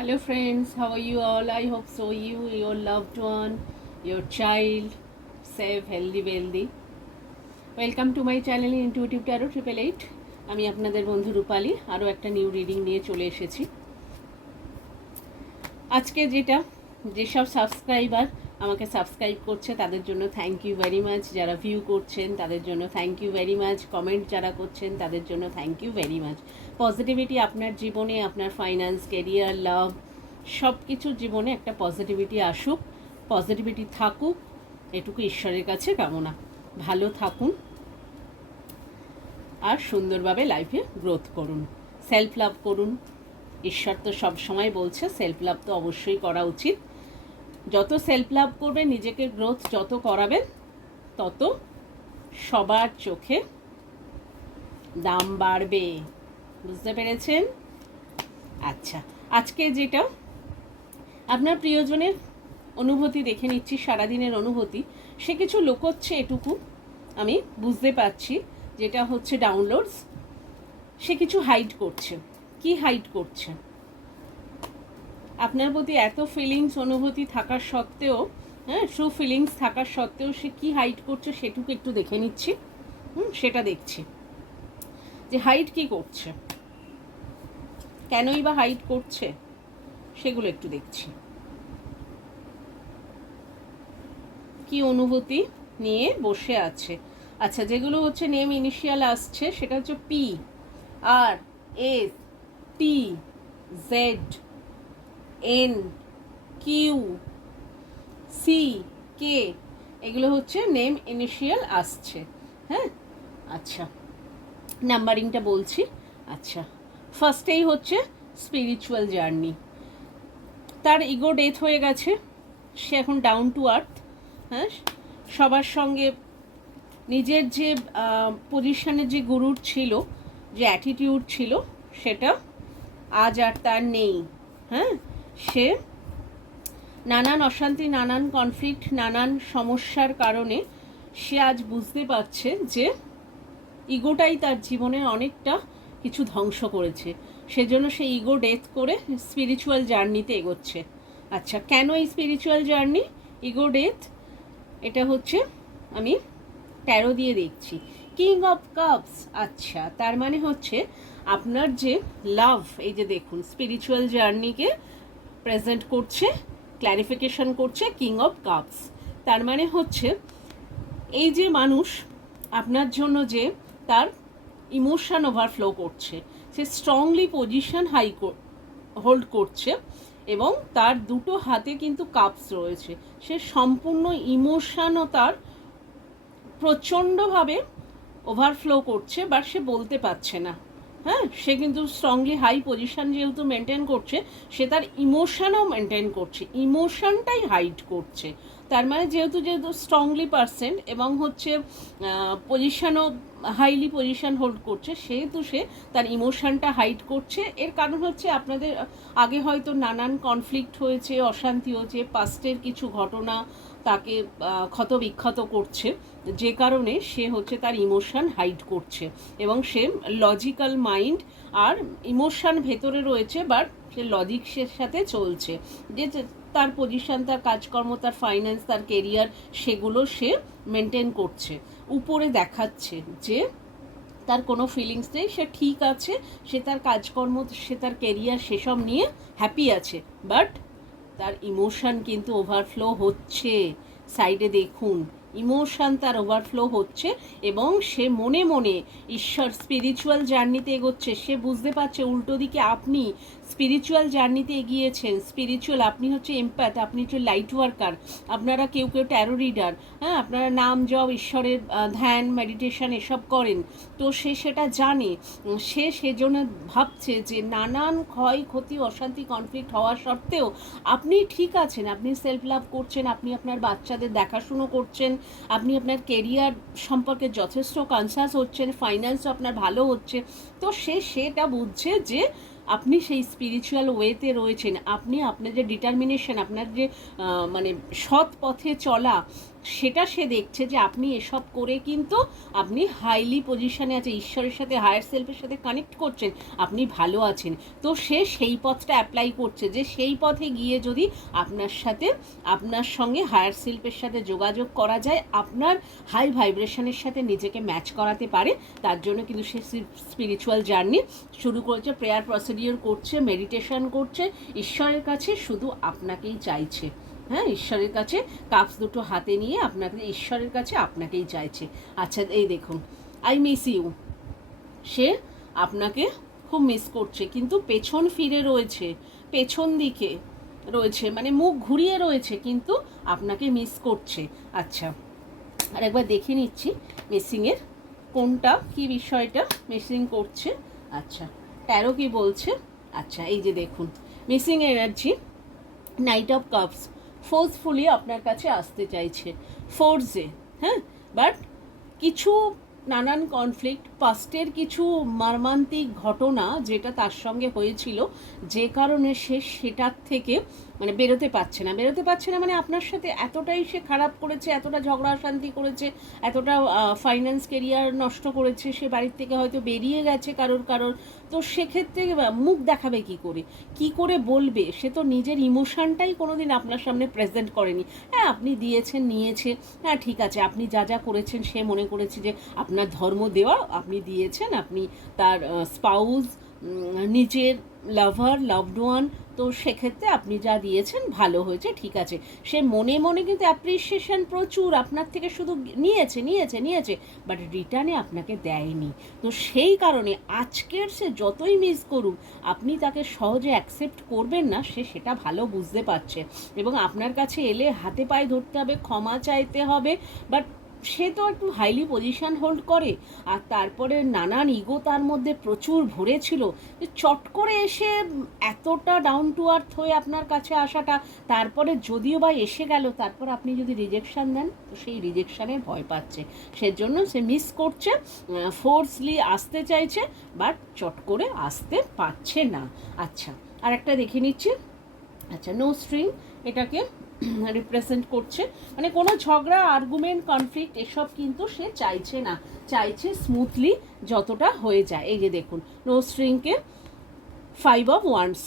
Hello friends, how are you all? I hope so. You, your loved one, your child, safe, healthy, wealthy. Welcome to my channel intuitive taro 888। আমি আপনাদের বন্ধু রূপালী আরও একটা new reading নিয়ে চলে এসেছি। আজকে যেসব সাবস্ক্রাইবার আমাকে সাবস্ক্রাইব করছে তাদের জন্য থ্যাংক ইউ ভেরি মাচ, যারা ভিউ করছেন তাদের জন্য thank you very much, comment যারা করছেন তাদের জন্য thank you very much. Positivity আপনার জীবনে, আপনার ফাইন্যান্স, কেরিয়ার, লাভ সব কিছুর জীবনে একটা পজিটিভিটি আসুক, পজিটিভিটি থাকুক, এটুকু ঈশ্বরের কাছে কামনা। ভালো থাকুন আর সুন্দরভাবে লাইফে গ্রোথ করুন, সেলফ লাভ করুন। ঈশ্বর তো সব সময় বলছে সেলফ লাভ তো অবশ্যই করা উচিত। যত সেলফ লাভ করবেন, নিজেকে গ্রোথ যত করাবেন, তত সবার চোখে দাম বাড়বে। বুঝতে পেরেছেন? আচ্ছা, আজকে যেটা আপনার প্রিয়জনের অনুভূতি দেখে নিচ্ছি, সারাদিনের অনুভূতি, সে কিছু লুকোচ্ছে, এটুকু আমি বুঝতে পারছি। যেটা হচ্ছে ডাউনলোডস, সে কিছু হাইড করছে। কি হাইড করছে? আপনার প্রতি এত ফিলিংস, অনুভূতি থাকার সত্ত্বেও, ট্রু ফিলিংস থাকার সত্ত্বেও সে কি হাইড করছে সেটুকু একটু দেখে নিচ্ছি। সেটা দেখছি যে হাইড কি করছে, কেনই বা হাইড করছে, সেগুলো একটু দেখছি। কি অনুভূতি নিয়ে বসে আছে। আচ্ছা, যেগুলো হচ্ছে নেম ইনিশিয়াল আসছে সেটা হচ্ছে পি, আর, এস, টি, জেড, এন, কিউ, সি, কে, এগুলো হচ্ছে নেম ইনিশিয়াল আসছে। হ্যাঁ, আচ্ছা, নাম্বারিংটা বলছি। আচ্ছা, ফার্স্টেই হচ্ছে স্পিরিচুয়াল জার্নি। তার ইগো ডেথ হয়ে গেছে, সে এখন ডাউন টু আর্থ। হ্যাঁ, সবার সঙ্গে নিজের যে পজিশনের যে গুরুর ছিল, যে অ্যাটিটিউড ছিল, সেটা আজ আর তার নেই। হ্যাঁ, সে নানান অশান্তি, নানান কনফ্লিক্ট, নানান সমস্যার কারণে সে আজ বুঝতে পারছে যে ইগোটাই তার জীবনের অনেকটা কিছু ধ্বংস করেছে। সেজন্য সে ইগো ডেথ করে স্পিরিচুয়াল জার্নিতে এগোচ্ছে। আচ্ছা, কেন এই স্পিরিচুয়াল জার্নি, ইগো ডেথ? এটা হচ্ছে আমি ট্যারো দিয়ে দেখছি কিং অফ কাপস। আচ্ছা, তার মানে হচ্ছে আপনার যে লাভ, এই যে দেখুন স্পিরিচুয়াল জার্নিকে প্রেজেন্ট করছে, ক্ল্যারিফিকেশন করছে কিং অফ কাপস। তার মানে হচ্ছে এই যে মানুষ আপনার জন্য যে তার ইমোশন ওভারফ্লো করছে, সে স্ট্রংলি পজিশন হোল্ড করছে এবং তার দুটো হাতে কিন্তু কাপস রয়েছে। সে সম্পূর্ণ ইমোশনও তার প্রচণ্ডভাবে ওভারফ্লো করছে, বাট সে বলতে পারছে না। হ্যাঁ, সে কিন্তু স্ট্রংলি হাই পজিশন যেহেতু মেনটেন করছে, সে তার ইমোশনও মেনটেন করছে, ইমোশনটাই হাইড করছে। তার মানে যেহেতু স্ট্রংলি পারসেন্ট এবং হচ্ছে পজিশনও হাইলি পজিশন হোল্ড করছে, সেহেতু সে তার ইমোশনটা হাইড করছে। এর কারণ হচ্ছে আপনাদের আগে হয়তো নানান কনফ্লিক্ট হয়েছে, অশান্তি হয়েছে, পাস্টের কিছু ঘটনা তাকে ক্ষত বিক্ষত করছে, যে কারণে সে হচ্ছে তার ইমোশন হাইড করছে এবং সে লজিক্যাল মাইন্ড আর ইমোশন ভেতরে রয়েছে, বাট সে লজিক্সের সাথে চলছে। যে তার পজিশন, তার কাজকর্ম, তার ফাইন্যান্স, তার কেরিয়ার, সেগুলো সে মেনটেন করছে। উপরে দেখাচ্ছে যে তার কোনো ফিলিংস নেই, সে ঠিক আছে, সে তার কাজকর্ম, সে তার কেরিয়ার, সেসব নিয়ে হ্যাপি আছে, বাট তার ইমোশন কিন্তু ওভারফ্লো হচ্ছে। সাইডে দেখুন, ইমোশন তার ওভারফ্লো হচ্ছে এবং সে মনে মনে ঈশ্বর স্পিরিচুয়াল জার্নিতে এগোচ্ছে। সে বুঝতে পারছে উল্টো দিকে আপনি স্পিরিচুয়াল জার্নিতে এগিয়েছেন। স্পিরিচুয়াল, আপনি হচ্ছে এমপ্যাথ, আপনি হচ্ছে লাইট ওয়ার্কার, আপনারা কেউ কেউ ট্যারো রিডার, হ্যাঁ, আপনারা নাম জপ, ঈশ্বরের ধ্যান, মেডিটেশন এসব করেন। তো সে সেটা জানে, সে সেজন্য ভাবছে যে নানান ক্ষয়ক্ষতি, অশান্তি, কনফ্লিক্ট হওয়া সত্ত্বেও আপনি ঠিক আছেন, আপনি সেলফ লাভ করছেন, আপনি আপনার বাচ্চাদের দেখাশুনো করছেন, আপনি আপনার কেরিয়ার সম্পর্কে যথেষ্ট কনসাস হচ্ছেন, ফাইন্যান্সও আপনার ভালো হচ্ছে। তো সে সেটা বুঝছে যে আপনি সেই স্পিরিচুয়াল ওয়েতে রয়েছেন, আপনি আপনার যে ডিটারমিনেশন, আপনার যে মানে সৎ পথে চলা, সেটা সে দেখছে যে আপনি এসব করে কিন্তু আপনি হাইলি পজিশনে আছে, ঈশ্বরের সাথে, হায়ার সেলফের সাথে কানেক্ট করছেন, আপনি ভালো আছেন। তো সে সেই পথটা অ্যাপ্লাই করছে যে সেই পথে গিয়ে যদি আপনার সঙ্গে হায়ার সেলফের সাথে যোগাযোগ করা যায়, আপনার হাই ভাইব্রেশনের সাথে নিজেকে ম্যাচ করাতে পারে, তার জন্য কিন্তু সে স্পিরিচুয়াল জার্নি শুরু করেছে, প্রেয়ার প্রসিডিওর করছে, মেডিটেশন করছে, ঈশ্বরের কাছে শুধু আপনাকেই চাইছে। হ্যাঁ, ঈশ্বরের কাছে কাপস দুটো হাতে নিয়ে ঈশ্বরের কাছে আপনাকেই চাইছে। আচ্ছা, এই দেখুন, আই মিস ইউ, সে আপনাকে খুব মিস করছে, কিন্তু পেছন ফিরে রয়েছে, পেছন দিকে রয়েছে, মানে মুখ ঘুরিয়ে রয়েছে, কিন্তু আপনাকে মিস করছে। আচ্ছা, আর একবার দেখে নিচ্ছি মিসিংয়ের কোনটা, কি বিষয়টা মিসিং করছে। আচ্ছা, ট্যারো কি বলছে। আচ্ছা, এই যে দেখুন, missing energy, night of cups, forcefully আপনার কাছে আসতে চাইছে, ফোর্সে। হ্যাঁ, বাট কিছু নানান কনফ্লিক্ট, পাস্টের কিছু মর্মান্তিক ঘটনা যেটা তার সঙ্গে হয়েছিল, যে কারণে সে সেটার থেকে মানে বেরোতে পারছে না, মানে আপনার সাথে এতটাই সে খারাপ করেছে, এতটা ঝগড়া অশান্তি করেছে, এতটা ফাইন্যান্স কেরিয়ার নষ্ট করেছে, সে বাড়ির থেকে হয়তো বেরিয়ে গেছে কারোর। তো সেক্ষেত্রে মুখ দেখাবে কি করে বলবে? সে তো নিজের ইমোশনটাই কোনোদিন আপনার সামনে প্রেজেন্ট করেনি। হ্যাঁ, আপনি দিয়েছেন, নিয়েছে, হ্যাঁ ঠিক আছে, আপনি যা যা করেছেন সে মনে করেছে যে আপনার ধর্ম দেওয়া, আপনি দিয়েছেন, আপনি তার স্পাউস, নিজের লাভার, লাভড ওয়ান, তো সেক্ষেত্রে আপনি যা দিয়েছেন ভালো হয়েছে, ঠিক আছে। সে মনে মনে কিন্তু অ্যাপ্রিসিয়েশন প্রচুর আপনার থেকে শুধু নিয়েছে, বাট রিটার্নে আপনাকে দেয়নি। তো সেই কারণে আজকের সে যতই মিস করুক, আপনি তাকে সহজে অ্যাকসেপ্ট করবেন না, সে সেটা ভালো বুঝতে পারছে, এবং আপনার কাছে এলে হাতে পায়ে ধরতে হবে, ক্ষমা চাইতে হবে। বাট সে তো একটু হাইলি পজিশন হোল্ড করে, আর তারপরে নানান ইগো তার মধ্যে প্রচুর ভরেছিল, যে চট করে এসে এতটা ডাউন টু আর্থ হয়ে আপনার কাছে আসাটা, তারপরে যদিও বা এসে গেল, তারপর আপনি যদি রিজেকশান দেন, তো সেই রিজেকশানের ভয় পাচ্ছে, সেজন্য সে মিস করছে, ফোর্সলি আসতে চাইছে, বাট চট করে আসতে পারছে না। আচ্ছা, আর একটা দেখে নিচ্ছি। আচ্ছা, নো স্ট্রিং এটাকে রিপ্রেজেন্ট করছে, মানে কোনো ঝগড়া, আর্গুমেন্ট, কনফ্লিক্ট এসব কিন্তু সে চাইছে না, চাইছে স্মুথলি যতটা হয়ে যায়। এই যে দেখুন, নো স্ট্রিংকে 5 অফ ওয়ান্ডস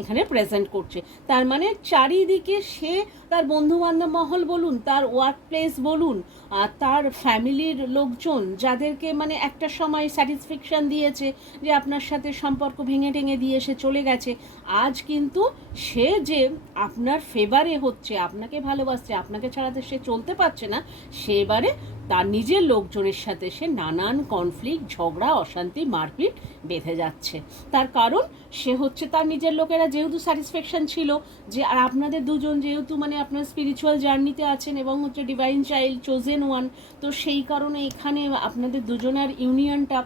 এখানে প্রেজেন্ট করছে, তার মানে চারিদিকে সে তার বন্ধুবান্ধব মহল বলুন, তার ওয়ার্ক প্লেস বলুন, আর তার ফ্যামিলির লোকজন, যাদেরকে মানে একটা সময় স্যাটিসফ্যাকশান দিয়েছে যে আপনার সাথে সম্পর্ক ভেঙে দিয়ে সে চলে গেছে, আজ কিন্তু সে যে আপনার ফেভারে হচ্ছে, আপনাকে ভালোবাসছে, আপনাকে ছাড়াতে সে চলতে পারছে না, সেবারে তার নিজের লোকজনের সাথে সে নানান কনফ্লিক্ট, ঝগড়া, অশান্তি, মারপিট বেঁধে যাচ্ছে। তার কারণ সে হচ্ছে তার নিজের লোকেরা যেহেতু স্যাটিসফ্যাকশান ছিল, যে আর আপনাদের দুজন যেহেতু মানে আপনার স্পিরিচুয়াল জার্নিতে আছেন এবং হচ্ছে ডিভাইন চাইল্ড, চোজেন ওয়ান, তো সেই কারণে এখানে আপনাদের দুজনের ইউনিয়নটা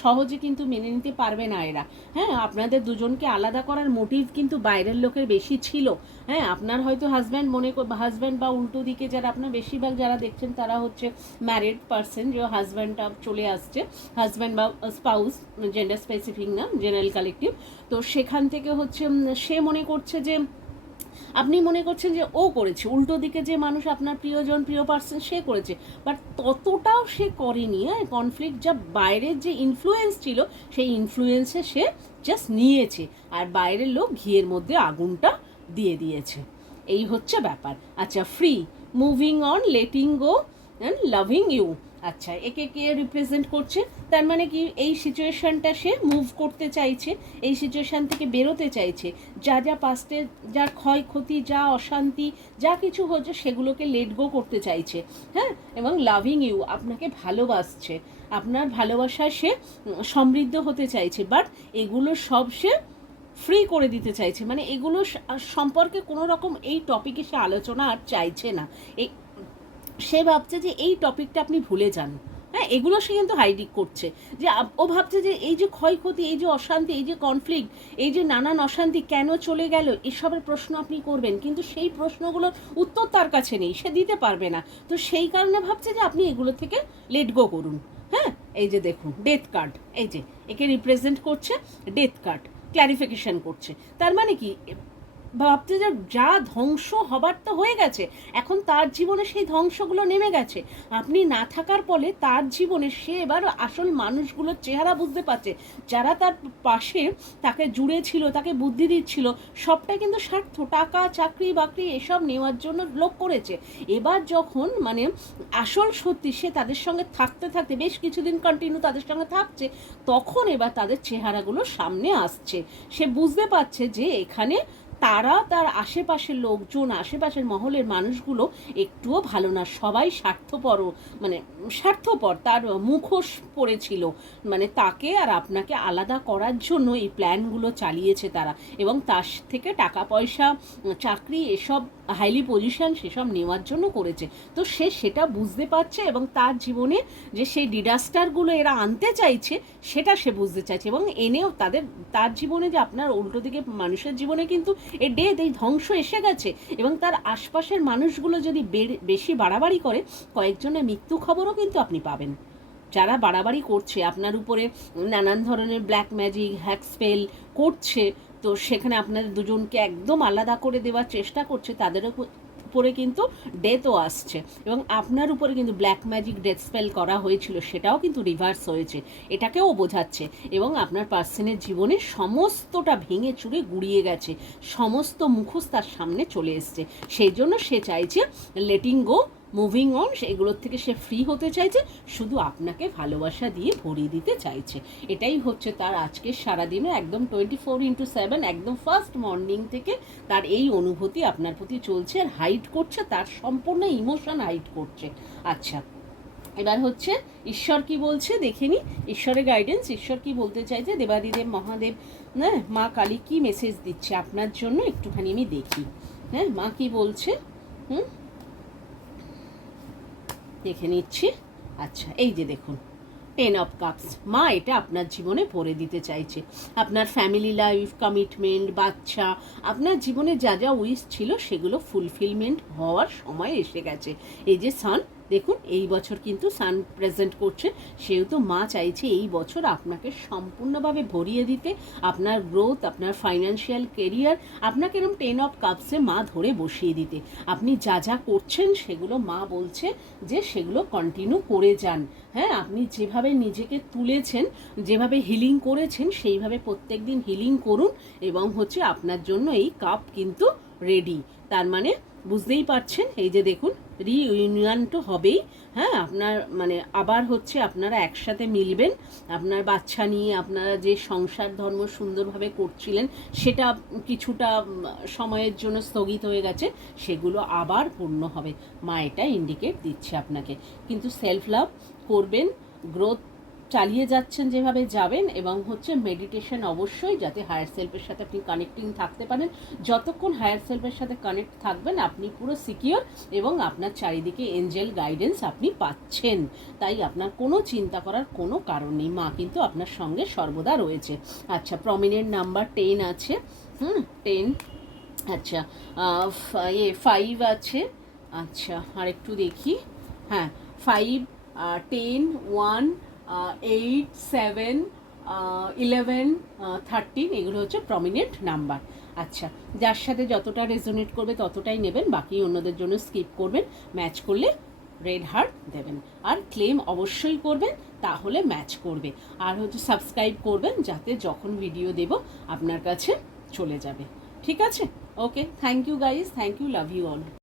সহজে কিন্তু মেনে নিতে পারবে না এরা। হ্যাঁ, আপনাদের দুজনকে আলাদা করার মোটিভ কিন্তু বাইরের লোকের বেশি ছিল। হ্যাঁ, আপনার হয়তো হাজব্যান্ড বা উল্টো দিকে যারা আপনার বেশিরভাগ যারা দেখছেন তারা হচ্ছে ম্যারিড পারসন, যে হাজব্যান্ডটা চলে আসছে, হাজব্যান্ড বা স্পাউস, জেন্ডার স্পেসিফিক না, জেনারেল কালেকটিভ। তো সেখান থেকে হচ্ছে সে মনে করছে যে আপনি মনে করছেন যে ও করেছে, উল্টো দিকে যে মানুষ আপনার প্রিয়জন, প্রিয় পার্সন, সে করেছে, বাট ততটাও সে করেনি। হ্যাঁ, কনফ্লিক্ট যা বাইরের যে ইনফ্লুয়েন্স ছিল, সেই ইনফ্লুয়েন্সে সে জাস্ট নিয়েছে, আর বাইরের লোক ঘিয়ের মধ্যে আগুনটা দিয়ে দিয়েছে। এই হচ্ছে ব্যাপার। আচ্ছা, free, moving on, letting go and loving you. আচ্ছা, একে কে রিপ্রেজেন্ট করছে? তার মানে কি, এই সিচুয়েশানটা সে মুভ করতে চাইছে, এই সিচুয়েশান থেকে বেরোতে চাইছে, যা পাস্টে যা ক্ষয়ক্ষতি, যা অশান্তি, যা কিছু হচ্ছে সেগুলোকে লেট গো করতে চাইছে। হ্যাঁ, এবং লাভিং ইউ, আপনাকে ভালোবাসছে, আপনার ভালোবাসায় সে সমৃদ্ধ হতে চাইছে, বাট এগুলো সব সে ফ্রি করে দিতে চাইছে, মানে এগুলো সম্পর্কে কোনো রকম এই টপিকে সে আলোচনা আর চাইছে না। এই সে ভাবছে যে এই টপিকটা আপনি ভুলে যান। হ্যাঁ, এগুলো সে কিন্তু হাইডিক করছে, যে ও ভাবছে যে এই যে ক্ষয়ক্ষতি, এই যে অশান্তি, এই যে কনফ্লিক্ট, এই যে নানান অশান্তি কেন চলে গেল, এসবের প্রশ্ন আপনি করবেন, কিন্তু সেই প্রশ্নগুলোর উত্তর তার কাছে নেই, সে দিতে পারবে না। তো সেই কারণে ভাবছে যে আপনি এগুলো থেকে লেট গো করুন। হ্যাঁ, এই যে দেখুন, ডেথ কার্ড, এই যে একে রিপ্রেজেন্ট করছে, ডেথ কার্ড ক্ল্যারিফিকেশন করছে। তার মানে কি, ভাবতে যে যা ধ্বংস হবার তো হয়ে গেছে, এখন তার জীবনে সেই ধ্বংসগুলো নেমে গেছে। আপনি না থাকার ফলে তার জীবনে সে এবার আসল মানুষগুলোর চেহারা বুঝতে পারছে, যারা তার পাশে তাকে জুড়ে ছিল, তাকে বুদ্ধি দিচ্ছিল, সবটাই কিন্তু স্বার্থ, টাকা, চাকরি বাকরি এসব নেওয়ার জন্য লোক করেছে। এবার যখন মানে আসল সত্যি সে তাদের সঙ্গে থাকতে থাকতে বেশ কিছুদিন কন্টিনিউ তাদের সঙ্গে থাকছে, তখন এবার তাদের চেহারাগুলো সামনে আসছে। সে বুঝতে পারছে যে এখানে তারা, তার আশেপাশের লোকজন, আশেপাশের মহলের মানুষগুলো একটুও ভালো না, সবাই স্বার্থপর, মানে স্বার্থপর, তার মুখোশ পড়েছিল, মানে তাকে আর আপনাকে আলাদা করার জন্য এই প্ল্যানগুলো চালিয়েছে তারা, এবং তার থেকে টাকা পয়সা, চাকরি, এসব হাইলি পজিশন সেসব নেওয়ার জন্য করেছে। তো সে সেটা বুঝতে পারছে, এবং তার জীবনে যে সেই ডিজাস্টারগুলো এরা আনতে চাইছে সেটা সে বুঝতে চাইছে, এবং এনেও তার জীবনে যে আপনার উল্টো দিকে মানুষের জীবনে কিন্তু এই ধ্বংস এসে গেছে, এবং তার আশপাশের মানুষগুলো যদি বেশি বাড়াবাড়ি করে, কয়েকজনের মৃত্যু খবরও কিন্তু আপনি পাবেন। যারা বাড়াবাড়ি করছে আপনার উপরে, নানান ধরনের ব্ল্যাক ম্যাজিক, হ্যাক স্পেল করছে, তো সেখানে আপনাদের দুজনকে একদম আলাদা করে দেওয়ার চেষ্টা করছে, তাদের উপরে কিন্তু ডেথও আসছে, এবং আপনার উপরে কিন্তু ব্ল্যাক ম্যাজিক ডেথ স্পেল করা হয়েছিল, সেটাও কিন্তু রিভার্স হয়েছে, এটাকেও বোঝাচ্ছে। এবং আপনার পার্সনের জীবনে সমস্তটা ভেঙে চুরে গুড়িয়ে গেছে, সমস্ত মুখোশ তার সামনে চলে এসছে, সেই জন্য সে চাইছে লেটিং গো, মুভিং অন, সেগুলোর থেকে সে ফ্রি হতে চাইছে, শুধু আপনাকে ভালোবাসা দিয়ে ভরিয়ে দিতে চাইছে। এটাই হচ্ছে তার আজকের সারাদিনে একদম 24/7, একদম ফার্স্ট মর্নিং থেকে তার এই অনুভূতি আপনার প্রতি চলছে, আর হাইড করছে, তার সম্পূর্ণ ইমোশন হাইড করছে। আচ্ছা, এবার হচ্ছে ঈশ্বর কি বলছে দেখে নি, ঈশ্বরের গাইডেন্স, ঈশ্বর কি বলতে চাইছে, দেবাদিদেব মহাদেব, হ্যাঁ, মা কালী কি মেসেজ দিচ্ছে আপনার জন্য, একটুখানি আমি দেখি। হ্যাঁ, মা কি বলছে, দেখে নিচ্ছি। আচ্ছা, এই যে দেখুন, 10 অফ কাপস, মা এটা আপনার জীবনে ভরে দিতে চাইছে। আপনার ফ্যামিলি লাইফ, কমিটমেন্ট, বাচ্চা, আপনার জীবনে যা যা উইশ ছিল সেগুলো ফুলফিলমেন্ট হওয়ার সময় এসে গেছে। এই যে সান, দেখুন এই বছর কিন্তু সান প্রেজেন্ট করছে, সেহেতু মা চাইছে এই বছর আপনাকে সম্পূর্ণভাবে ভরিয়ে দিতে, আপনার গ্রোথ, আপনার ফাইন্যান্সিয়াল কেরিয়ার, আপনাকে এরকম 10 অফ কাপসে মা ধরে বসিয়ে দিতে। আপনি যা যা করছেন সেগুলো মা বলছে যে সেগুলো কন্টিনিউ করে যান। হ্যাঁ, আপনি যেভাবে নিজেকে তুলেছেন, যেভাবে হিলিং করেছেন, সেইভাবে প্রত্যেক দিন হিলিং করুন, এবং হচ্ছে আপনার জন্য এই কাপ কিন্তু রেডি। তার মানে বুঝতেই পারছেন, এই যে দেখুন, রিইউনিয়ন তো হবেই। হ্যাঁ, আপনার মানে আবার হচ্ছে আপনারা একসাথে মিলবেন, আপনার বাচ্চা নিয়ে আপনারা যে সংসার ধর্ম সুন্দরভাবে করছিলেন, সেটা কিছুটা সময়ের জন্য স্থগিত হয়ে গেছে, সেগুলো আবার পূর্ণ হবে, মা এটা ইন্ডিকেট দিচ্ছে আপনাকে। কিন্তু সেলফ লাভ করবেন, গ্রোথ চালিয়ে যাচ্ছেন যেভাবে যাবেন, এবং হচ্ছে মেডিটেশন অবশ্যই, যাতে হায়ার সেলফের সাথে আপনি কানেক্টিং থাকতে পারেন। যতক্ষণ হায়ার সেলফের সাথে কানেক্ট থাকবেন আপনি পুরো সিকিওর, এবং আপনার চারিদিকে এঞ্জেল গাইডেন্স আপনি পাচ্ছেন, তাই আপনার কোনো চিন্তা করার কোনো কারণ নেই, মা কিন্তু আপনার সঙ্গে সর্বদা রয়েছে। আচ্ছা, প্রমিনেন্ট নাম্বার 10 আছে, 10, আচ্ছা, 5 আছে। আচ্ছা, আর একটু দেখি, হ্যাঁ, 5, 10, 1, 8, 7, 11, 13, এগুলো হচ্ছে প্রমিনেন্ট নাম্বার। আচ্ছা, যার সাথে যতটা রেজোনেট করবে ততটাই নেবেন, বাকি অন্যদের জন্য স্কিপ করবেন, ম্যাচ করলে রেড হার্ট দেবেন, আর ক্লেম অবশ্যই করবেন, তাহলে ম্যাচ করবে। আর হচ্ছে সাবস্ক্রাইব করবেন, যাতে যখন ভিডিও দেব আপনার কাছে চলে যাবে। ঠিক আছে? Okay, thank you guys, thank you, love you all.